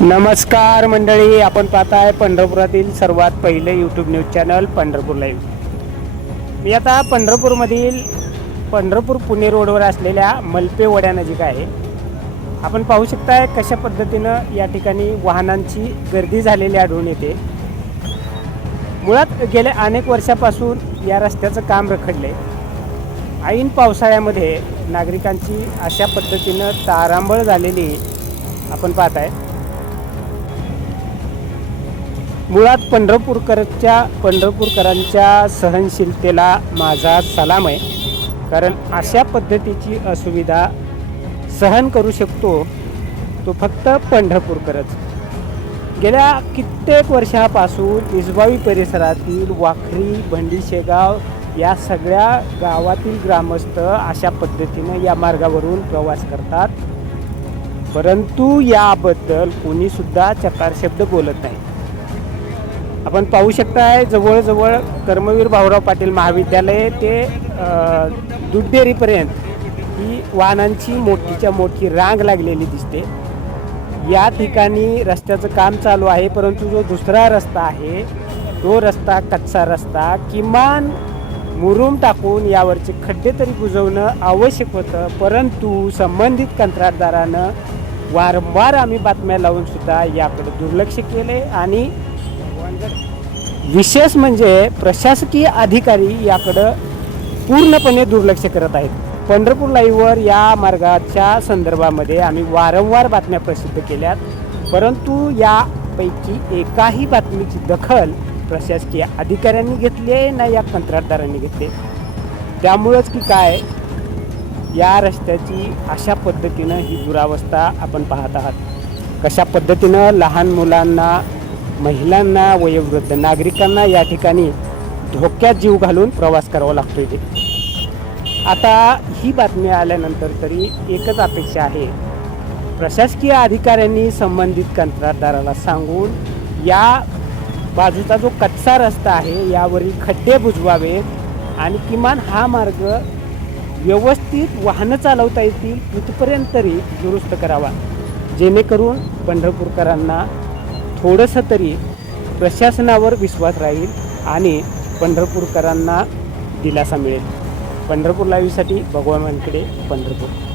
नमस्कार मंडळी आपण पाहताय पंढरपुरातील सर्वात पहिले YouTube news channel Pandharpur live मी आता पंढरपूरमधील पंढरपूर पुणे रोडवर असलेल्या मलपे वड्यानजीक आहे. आपण पाहू शकताय कशा पद्धतीनं या ठिकाणी वाहनांची गर्दी झालेली आढळून येते. मुळात गेल्या अनेक वर्षापासून या रस्त्याचं काम रखडले ऐन पावसाळ्यामध्ये नागरिकांची अशा पद्धतीनं तारांबळ झालेली आपण पाहताय. मुळात पंढरपूरकरच्या पंढरपूरकरांच्या सहनशीलतेला माझा सलाम आहे. कारण अशा पद्धतीची असुविधा सहन करू शकतो तो फक्त पंढरपूरकरच. गेल्या कित्येक वर्षापासून इसबावी परिसरातील वाखरी भंडी शेगाव या सगळ्या गावातील ग्रामस्थ अशा पद्धतीनं या मार्गावरून प्रवास करतात. परंतु याबद्दल कोणीसुद्धा चकार शब्द बोलत नाही. आपण पाहू शकताय जवळजवळ कर्मवीर भाऊराव पाटील महाविद्यालय ते अ, दूध डेअरीपर्यंत ही वाहनांची मोठीच्या मोठी रांग लागलेली दिसते. या ठिकाणी रस्त्याचं काम चालू आहे परंतु जो दुसरा रस्ता आहे तो रस्ता कच्चा रस्ता किमान मुरूम टाकून यावरचे खड्डे तरी बुजवणं आवश्यक होतं परंतु संबंधित कंत्राटदारानं वारंवार आम्ही बातम्या लावूनसुद्धा याकडे दुर्लक्ष केले आणि विशेष म्हणजे प्रशासकीय अधिकारी याकडं पूर्णपणे दुर्लक्ष करत आहेत. पंढरपूर लाईव्हवर या मार्गाच्या संदर्भामध्ये आम्ही वारंवार बातम्या प्रसिद्ध केल्यात. परंतु यापैकी एकाही बातमीची दखल प्रशासकीय अधिकाऱ्यांनी घेतली आहे ना या कंत्राटदारांनी घेतली त्यामुळंच की काय या रस्त्याची अशा पद्धतीनं ही दुरावस्था आपण पाहत आहात. कशा पद्धतीनं लहान मुलांना महिलांना वयोवृद्ध नागरिकांना या ठिकाणी धोक्यात जीव घालून प्रवास करावा लागतो इथे आता ही बातमी आल्यानंतर तरी एकच अपेक्षा आहे. प्रशासकीय अधिकाऱ्यांनी संबंधित कंत्राटदाराला सांगून या बाजूचा जो कच्चा रस्ता आहे यावरील खड्डे बुजवावेत आणि किमान हा मार्ग व्यवस्थित वाहनं चालवता येतील इथपर्यंत तरी दुरुस्त करावा. जेणेकरून पंढरपूरकरांना थोडंसं तरी प्रशासनावर विश्वास राहील आणि पंढरपूरकरांना दिलासा मिळेल. पंढरपूर लाईव्हसाठी भगवानकडे पंढरपूर.